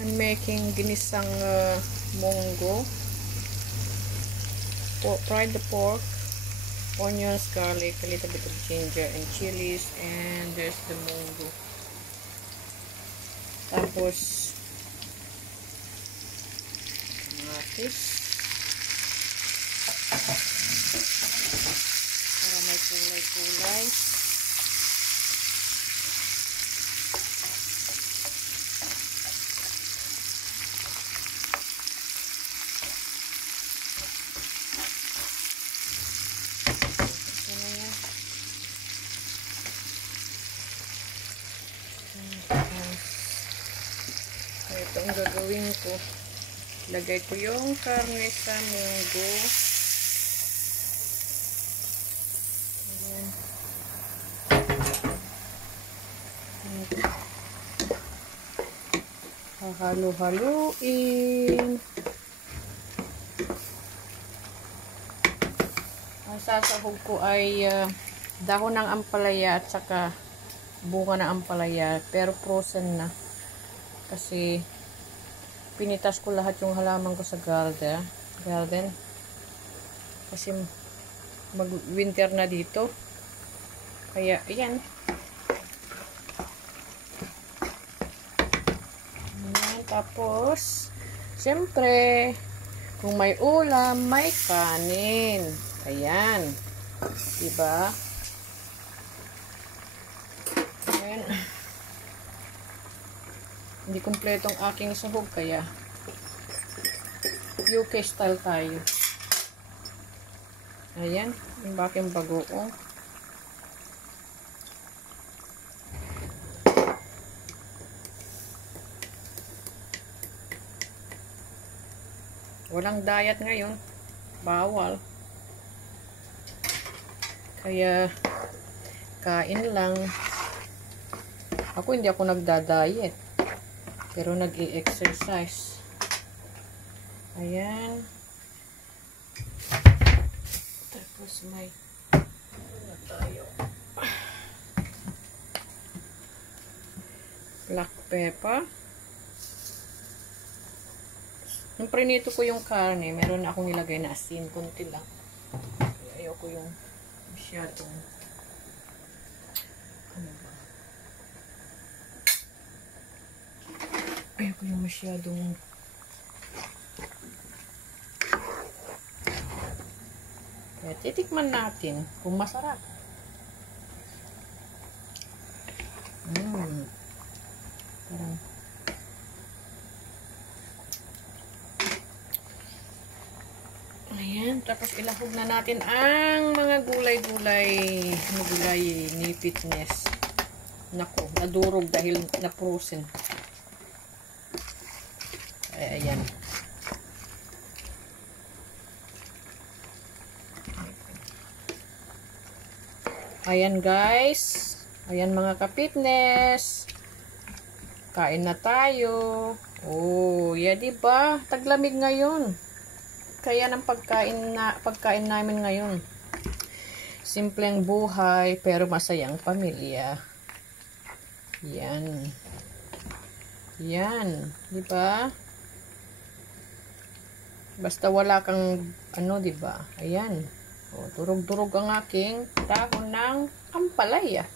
I'm making ginisang munggo. Fried the pork, onions, garlic, a little bit of ginger and chilies, and there's the munggo. Tapos kamatis para may kulay-kulay. Ito ang gagawin ko. Lagay ko yung karne sa munggo. Ayan. Hahalo-haluin. Ang sasahog ko ay dahon ng ampalaya at saka bunga ng ampalaya, pero frozen na. Kasi pinitas ko lahat yung halaman ko sa garden. Kasi mag-winter na dito. Kaya, ayan. Ayan. Tapos, siyempre, kung may ulam, may kanin. Ayan. Diba? Ayan. Hindi kumpleto ang aking sahog, kaya UK style tayo. Ayan, yung baking bagoong. Walang diet ngayon. Bawal. Kaya, kain lang. Ako hindi ako nagda-diet. Pero nag-i-exercise. Ayan. Tapos may ano tayo? Black pepper. Nung prinito ko yung karne, meron na akong nilagay na asin. Kunti lang. Ayoko yung masyadong ano ba? Ayoko yung masyadong kaya titikman natin kung masarap. Parang ayan, tapos ilahog na natin ang mga gulay-gulay ni fitness. Nako, nadurog dahil na-frozen. Ayan. Ayan guys. Ayan mga ka-fitness. Kain na tayo. Oh, yeah, diba? Taglamig ngayon. Kaya ng pagkain namin ngayon. Simpleng buhay pero masayang pamilya. Yan. Yan, diba? Basta wala kang ano, diba? Ayan. O, durog-durog ang aking dahon ng ampalaya.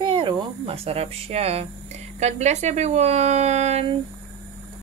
Pero masarap siya. God bless everyone.